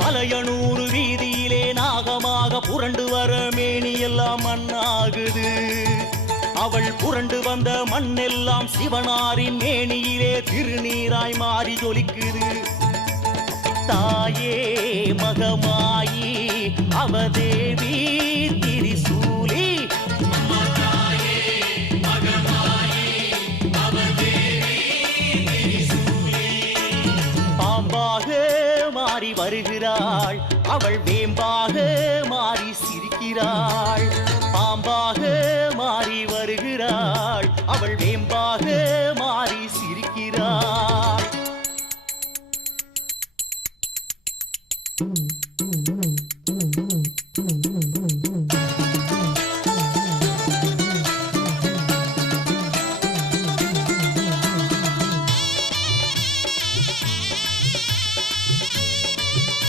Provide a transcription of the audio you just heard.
பலையனூறு வீதியிலே நாகமாக புரண்டு வர மேனியெல்லாம் மண்ணாகுது. அவள் புரண்டு வந்த மண்ணெல்லாம் சிவனாரின் மேனியிலே திருநீராய் மாறி ஜொலிக்குது. தாயே மகமாயி அவதேவி மாறி வருகிறாள். அவள் வேம்பாக மாறி சிரிக்கிறாள். பாம்பாக மாறி வருகிறாள். அவள் வேம்பாக மாறி சிரிக்கிறாள்.